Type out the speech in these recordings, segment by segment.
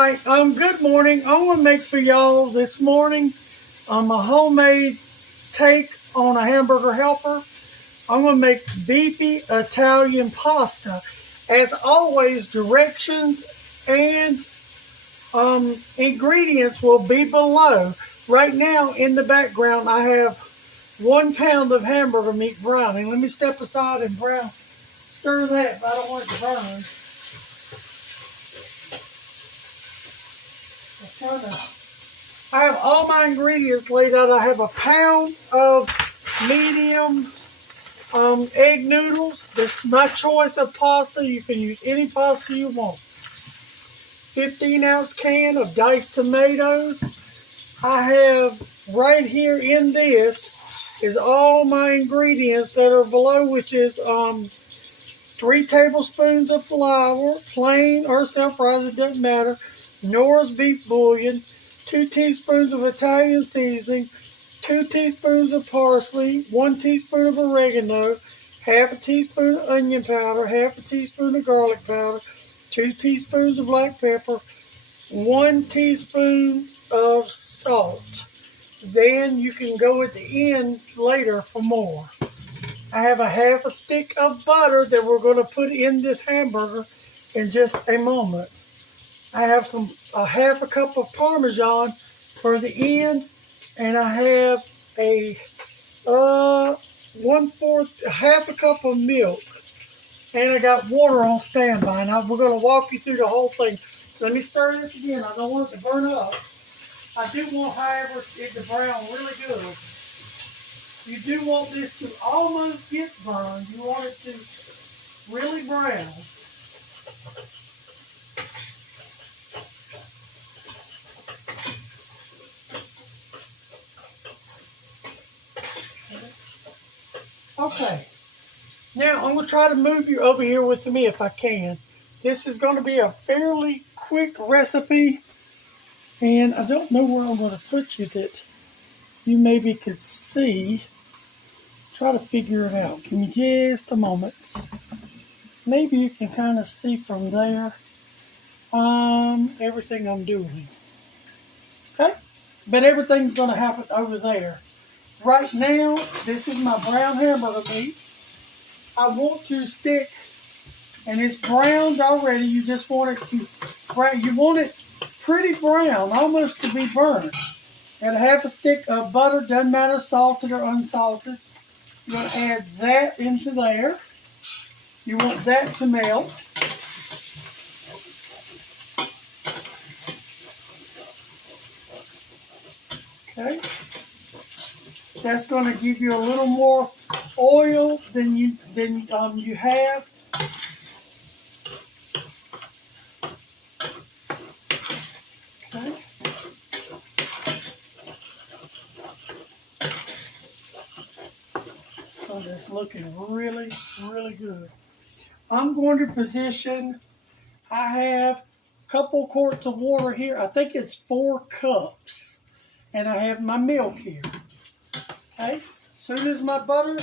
right, good morning. I'm gonna make for y'all this morning a homemade take on a hamburger helper. I'm gonna make beefy Italian pasta. As always, directions and ingredients will be below. Right now, in the background, I have 1 pound of hamburger meat browning. Let me step aside and stir that, but I don't want it to burn. I have all my ingredients laid out. I have 1 pound of medium egg noodles. This is my choice of pasta. You can use any pasta you want. 15-ounce can of diced tomatoes. I have right here in this is all my ingredients that are below, which is 3 tablespoons of flour, plain or self-rising, it doesn't matter. Knorr's beef bouillon, 2 teaspoons of Italian seasoning, 2 teaspoons of parsley, 1 teaspoon of oregano, half a teaspoon of onion powder, half a teaspoon of garlic powder, 2 teaspoons of black pepper, 1 teaspoon of salt. Then you can go at the end later for more. I have a half a stick of butter that we're going to put in this hamburger in just a moment. I have a half a cup of Parmesan for the end, and I have a half a cup of milk, and I got water on standby. Now we're going to walk you through the whole thing. So let me stir this again. I don't want it to burn up. I do want, however, it to brown really good. You do want this to almost get burned. You want it to really brown. Okay. Now I'm going to try to move you over here with me if I can. This is going to be a fairly quick recipe. And I don't know where I'm going to put you that you maybe could see. Try to figure it out. Give me just a moment. Maybe you can kind of see from there everything I'm doing. Okay? But everything's going to happen over there. Right now, this is my brown hamburger meat. I want to stick, and it's browned already. You just want it to brown. You want it pretty brown, almost to be burned. And a half a stick of butter, doesn't matter salted or unsalted. You're going to add that into there. You want that to melt. Okay. That's going to give you a little more oil than you have. Okay. So that's looking really, really good. I'm going to position, I have a couple quarts of water here. I think it's 4 cups. And I have my milk here. Okay, as soon as my butter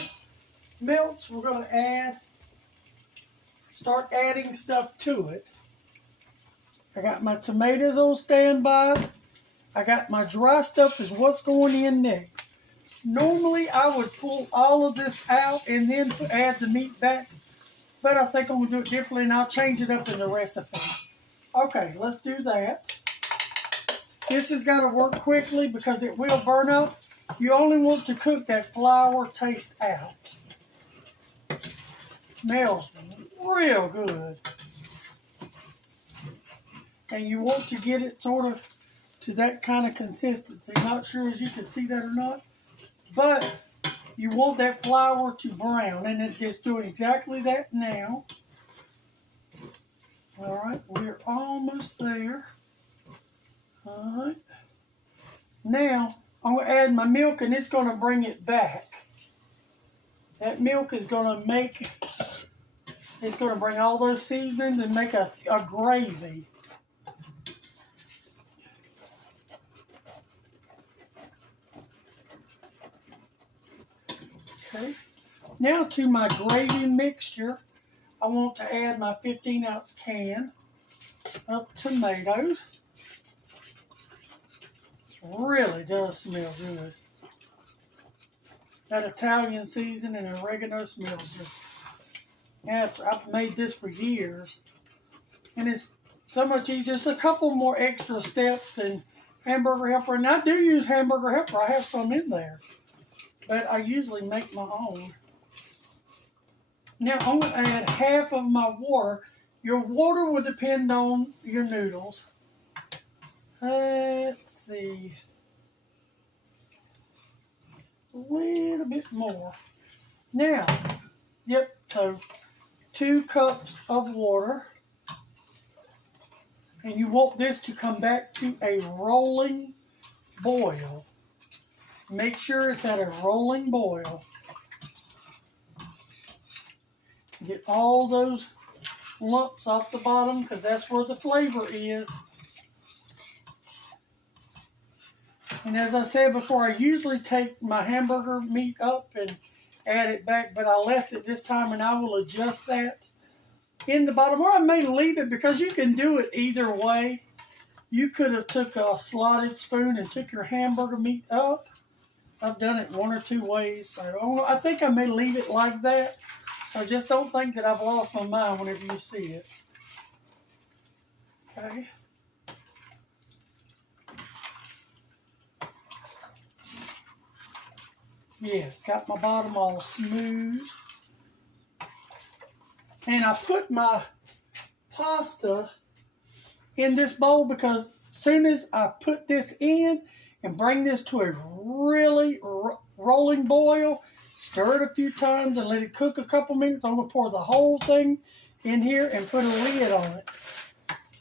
melts, we're going to start adding stuff to it. I got my tomatoes on standby. I got my dry stuff is what's going in next. Normally, I would pull all of this out and then add the meat back, but I think I'm going to do it differently, and I'll change it up in the recipe. Okay, let's do that. This has got to work quickly because it will burn up. You only want to cook that flour taste out. It smells real good. And you want to get it sort of to that kind of consistency. Not sure as you can see that or not. But you want that flour to brown. And it's just doing exactly that now. All right, we're almost there. All right. Now, I'm going to add my milk, and it's going to bring it back. That milk is going to it's going to bring all those seasonings and make a gravy. Okay. Now to my gravy mixture, I want to add my 15-ounce can of tomatoes. really does smell good. That Italian seasoning and oregano smells just. I've made this for years, and it's so much easier. Just a couple more extra steps than hamburger helper, and I do use hamburger helper. I have some in there, but I usually make my own. Now I'm going to add half of my water. Your water will depend on your noodles. Let's see. A little bit more. Now, yep, so 2 cups of water. And you want this to come back to a rolling boil. Make sure it's at a rolling boil. Get all those lumps off the bottom because that's where the flavor is. And as I said before, I usually take my hamburger meat up and add it back, but I left it this time and I will adjust that in the bottom. Or I may leave it because you can do it either way. You could have took a slotted spoon and took your hamburger meat up. I've done it 1 or 2 ways. So I think I may leave it like that. So just don't think that I've lost my mind whenever you see it. Okay. Yes, got my bottom all smooth. And I put my pasta in this bowl because as soon as I put this in and bring this to a really rolling boil, stir it a few times and let it cook a couple minutes. I'm going to pour the whole thing in here and put a lid on it.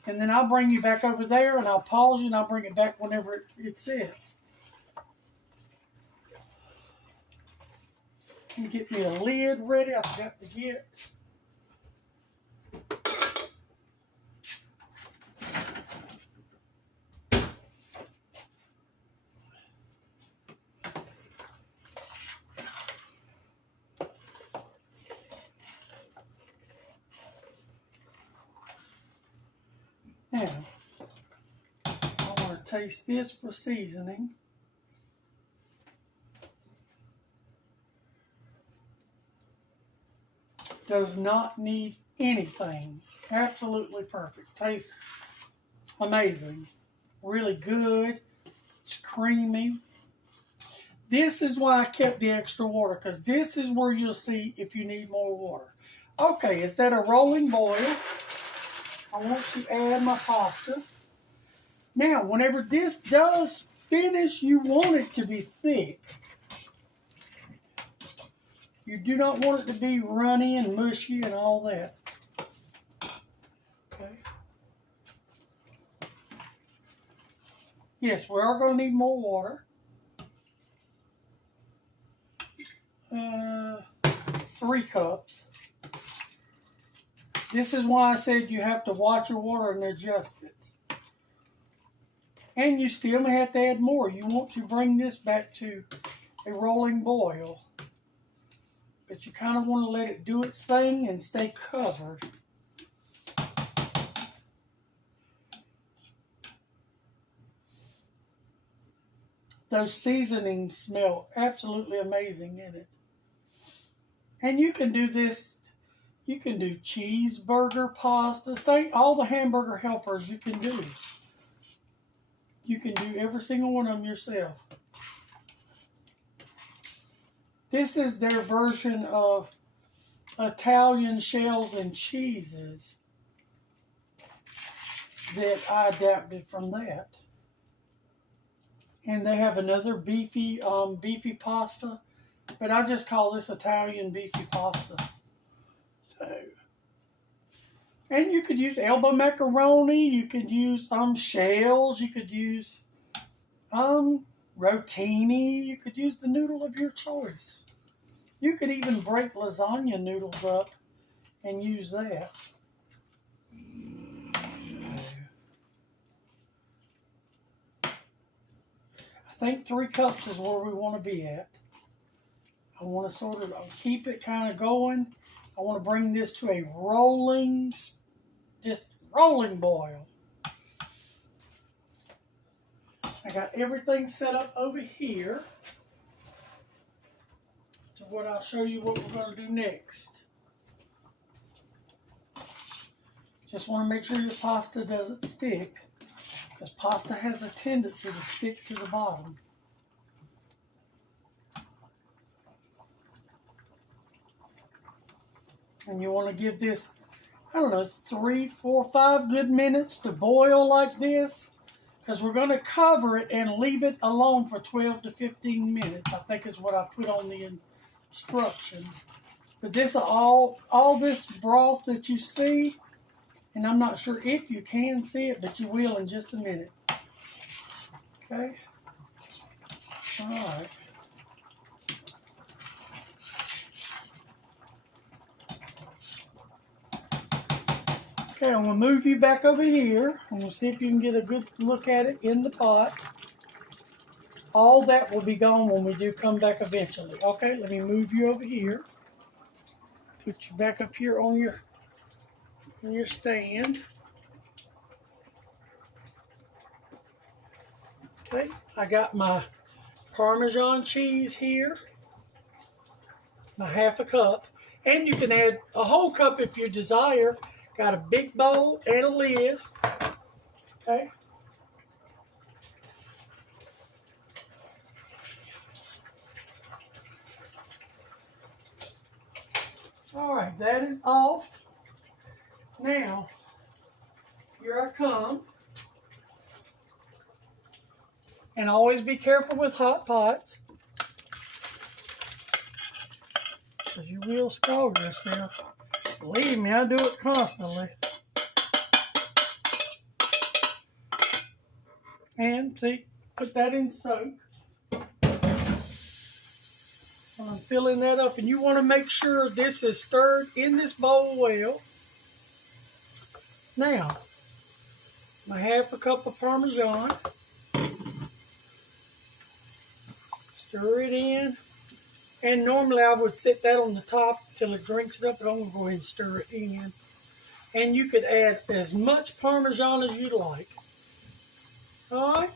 And then I'll bring you back over there and I'll pause you and I'll bring it back whenever it sits. Let me get me a lid ready. I forgot to get. Now, I want to taste this for seasoning. Does not need anything. Absolutely perfect. Tastes amazing. Really good. It's creamy. This is why I kept the extra water, because this is where you'll see if you need more water. Okay, it's at a rolling boil. I want to add my pasta. Now, whenever this does finish, you want it to be thick. You do not want it to be runny and mushy and all that. Okay. Yes, we are going to need more water. 3 cups. This is why I said you have to watch your water and adjust it. And you still may have to add more. You want to bring this back to a rolling boil. But you kind of want to let it do its thing and stay covered. Those seasonings smell absolutely amazing in it. And you can do this. You can do cheeseburger, pasta, say all the hamburger helpers you can do. You can do every single one of them yourself. This is their version of Italian shells and cheeses that I adapted from that. And they have another beefy pasta, but I just call this Italian beefy pasta. So, and you could use elbow macaroni. You could use shells. You could use rotini. You could use the noodle of your choice. You could even break lasagna noodles up and use that. I think 3 cups is where we want to be at. I want to sort of keep it kind of going. I want to bring this to a rolling boil. I got everything set up over here to what I'll show you what we're going to do next. Just want to make sure your pasta doesn't stick, because pasta has a tendency to stick to the bottom. And you want to give this, I don't know, 3, 4, 5 good minutes to boil like this, because we're going to cover it and leave it alone for 12 to 15 minutes. I think is what I put on the instructions. But this all this broth that you see, and I'm not sure if you can see it, but you will in just a minute. Okay? All right. Okay, I'm going to move you back over here, and we'll see if you can get a good look at it in the pot. All that will be gone when we do come back eventually. Okay, let me move you over here. Put you back up here on your stand. Okay, I got my Parmesan cheese here, my ½ cup, and you can add a whole cup if you desire. Got a big bowl and a lid. Okay. All right, that is off. Now, here I come. And always be careful with hot pots, because you will scald yourself. Believe me, I do it constantly. And see, put that in soak. I'm filling that up, and you want to make sure this is stirred in this bowl well. Now, my ½ cup of Parmesan. Stir it in. And normally I would set that on the top till it drinks it up, but I'm going to go ahead and stir it in. And you could add as much Parmesan as you like. Alright.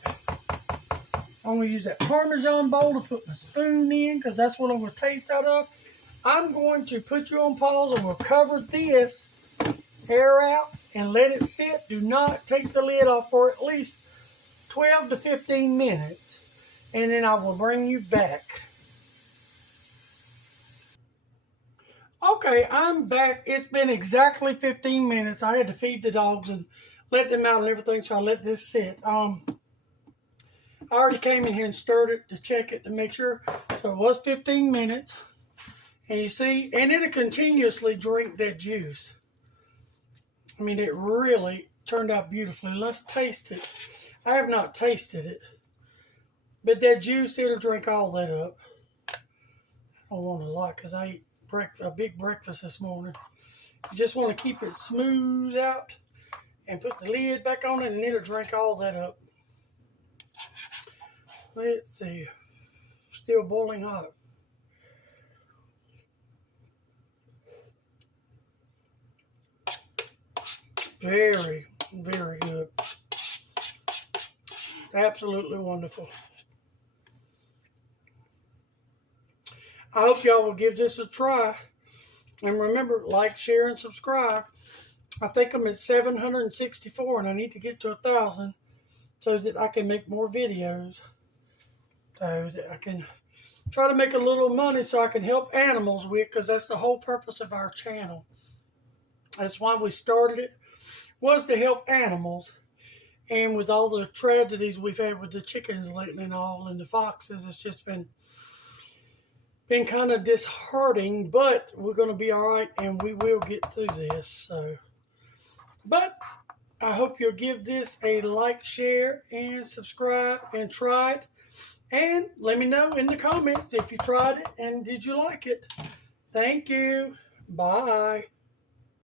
I'm going to use that Parmesan bowl to put my spoon in, because that's what I'm going to taste out of. I'm going to put you on pause, and we'll cover this air out and let it sit. Do not take the lid off for at least 12 to 15 minutes. And then I will bring you back. Okay, I'm back. It's been exactly 15 minutes. I had to feed the dogs and let them out and everything, so I let this sit. I already came in here and stirred it to check it to make sure. So it was 15 minutes. And you see, and it'll continuously drink that juice. I mean, it really turned out beautifully. Let's taste it. I have not tasted it. But that juice, it'll drink all that up. I don't want a lot because I ate a big breakfast this morning. You just want to keep it smooth out and put the lid back on it, and it'll drink all that up. Let's see. Still boiling hot. Very, very good. Absolutely wonderful. I hope y'all will give this a try. And remember, like, share, and subscribe. I think I'm at 764, and I need to get to 1,000 so that I can make more videos. So that I can try to make a little money so I can help animals with, because that's the whole purpose of our channel. That's why we started it, was to help animals. And with all the tragedies we've had with the chickens lately and all, and the foxes, it's just been kind of disheartening, but we're going to be all right, and we will get through this. So, but I hope you'll give this a like, share, and subscribe, and try it. And let me know in the comments if you tried it and did you like it. Thank you. Bye.